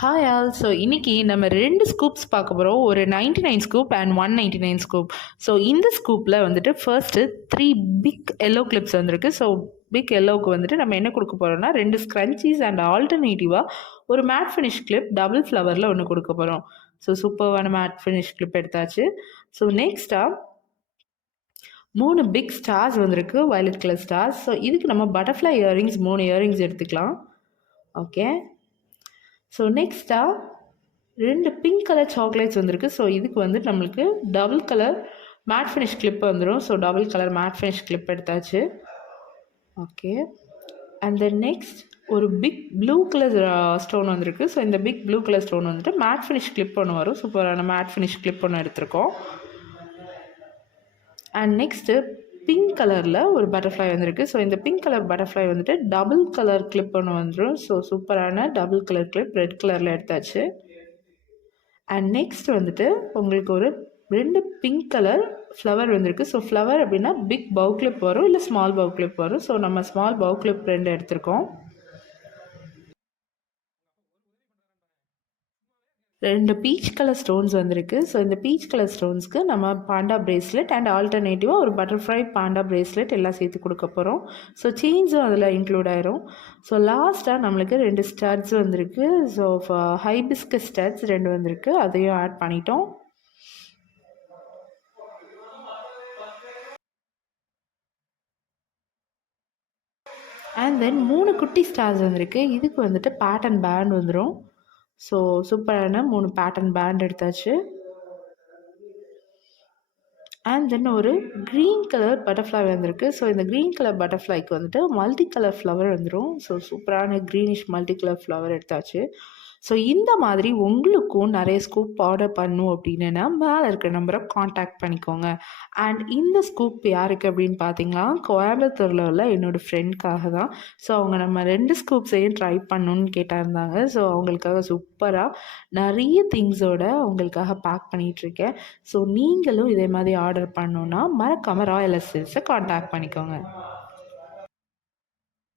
Hi all. So இன்னைக்கு நம்ம 2 scoops பார்க்க போகிறோம். ஒரு 99 ஸ்கூப் அண்ட் 199 ஸ்கூப். ஸோ இந்த ஸ்கூப்பில் வந்துட்டு ஃபர்ஸ்ட்டு 3 பிக் எல்லோ கிளிப்ஸ் வந்திருக்கு. ஸோ பிக் எல்லோவுக்கு வந்துட்டு நம்ம என்ன கொடுக்க போகிறோம்னா 2 ஸ்க்ரன்ச்சீஸ் அண்ட் ஆல்டர்னேட்டிவாக ஒரு மேட் ஃபினிஷ் கிளிப் டபுள் ஃப்ளவரில் ஒன்று கொடுக்க போகிறோம். ஸோ சூப்பர்வான மேட் ஃபினிஷ் கிளிப் எடுத்தாச்சு. ஸோ நெக்ஸ்ட்டாக 3 பிக் ஸ்டார்ஸ் வந்திருக்கு, வயலட் கலர் ஸ்டார்ஸ். ஸோ இதுக்கு நம்ம பட்டர்ஃப்ளை இயரிங்ஸ் 3 இயரிங்ஸ் எடுத்துக்கலாம். ஓகே. ஸோ நெக்ஸ்ட்டாக 2 பிங்க் கலர் சாக்லேட்ஸ் வந்திருக்கு. ஸோ இதுக்கு வந்து நம்மளுக்கு double colour matte finish clip வந்துடும். So double colour matte finish clip எடுத்தாச்சு. ஓகே. அண்ட் தென் நெக்ஸ்ட் ஒரு பிக் ப்ளூ கலர் ஸ்டோன் வந்திருக்கு. ஸோ இந்த பிக் ப்ளூ கலர் ஸ்டோன் வந்துட்டு மேட் ஃபினிஷ் கிளிப் ஒன்று வரும். சூப்பரான மேட் ஃபினிஷ் கிளிப் ஒன்று எடுத்திருக்கோம். அண்ட் நெக்ஸ்ட்டு பிங்க் கலரில் ஒரு பட்டர்ஃப்ளை வந்திருக்கு. ஸோ இந்த பிங்க் கலர் பட்டர்ஃப்ளை வந்துட்டு டபுள் கலர் கிளிப் ஒன்று வந்துடும். ஸோ சூப்பரான டபுள் கலர் கிளிப் ரெட் கலரில் எடுத்தாச்சு. அண்ட் நெக்ஸ்ட் வந்துட்டு உங்களுக்கு ஒரு 2 பிங்க் கலர் ஃப்ளவர் வந்திருக்கு. ஸோ ஃப்ளவர் அப்படின்னா பிக் பவு கிளிப் வரும், இல்லை ஸ்மால் பவு கிளிப் வரும். ஸோ நம்ம ஸ்மால் பவு கிளிப் 2 எடுத்திருக்கோம். 2 பீச் கலர் ஸ்டோன்ஸ் வந்திருக்கு. ஸோ இந்த பீச் கலர் ஸ்டோன்ஸ்க்கு நம்ம பாண்டா பிரேஸ்லெட் அண்ட் ஆல்டர்னேட்டிவாக ஒரு பட்டர்ஃப்ளை பாண்டா பிரேஸ்லெட் எல்லாம் சேர்த்து கொடுக்க போகிறோம். ஸோ செயின்ஸும் அதில் இன்க்ளூட் ஆயிரும். ஸோ லாஸ்ட்டாக நம்மளுக்கு 2 ஸ்டட்ஸ் வந்திருக்கு. ஸோ ஹைபிஸ்கஸ் ஸ்டட்ஸ் 2 வந்திருக்கு, அதையும் ஆட் பண்ணிட்டோம். அண்ட் தென் 3 குட்டி ஸ்டார்ஸ் வந்திருக்கு. இதுக்கு வந்துட்டு பேட்டர்ன் பேண்ட் வந்துடும். ஸோ சூப்பரான 3 பேட்டர்ன் பேண்ட் எடுத்தாச்சு. அண்ட் தென் ஒரு க்ரீன் கலர் பட்டர்ஃப்ளை வந்திருக்கு. ஸோ இந்த க்ரீன் கலர் பட்டர்ஃப்ளைக்கு வந்துட்டு மல்டி கலர் ஃப்ளவர் வந்துடும். ஸோ சூப்பரான க்ரீனிஷ் மல்டி கலர் ஃப்ளவர் எடுத்தாச்சு. ஸோ இந்த மாதிரி உங்களுக்கும் நிறைய ஸ்கூப் ஆர்டர் பண்ணும் அப்படின்னா மேலே இருக்கிற நம்பரை காண்டாக்ட் பண்ணிக்கோங்க. அண்ட் இந்த ஸ்கூப் யாருக்கு அப்படின்னு பார்த்தீங்கன்னா கோயம்புத்தூரில் உள்ள என்னோடய ஃப்ரெண்ட்காக தான். ஸோ அவங்க நம்ம 2 ஸ்கூப்ஸையும் ட்ரை பண்ணணுன்னு கேட்டாயிருந்தாங்க. ஸோ அவங்களுக்காக சூப்பராக நிறைய திங்ஸோட அவங்களுக்காக பேக் பண்ணிகிட்ருக்கேன். ஸோ நீங்களும் இதே மாதிரி ஆர்டர் பண்ணணுன்னா மறக்காமல் ராயல் எஸ்எல்ஸை காண்டாக்ட் பண்ணிக்கோங்க.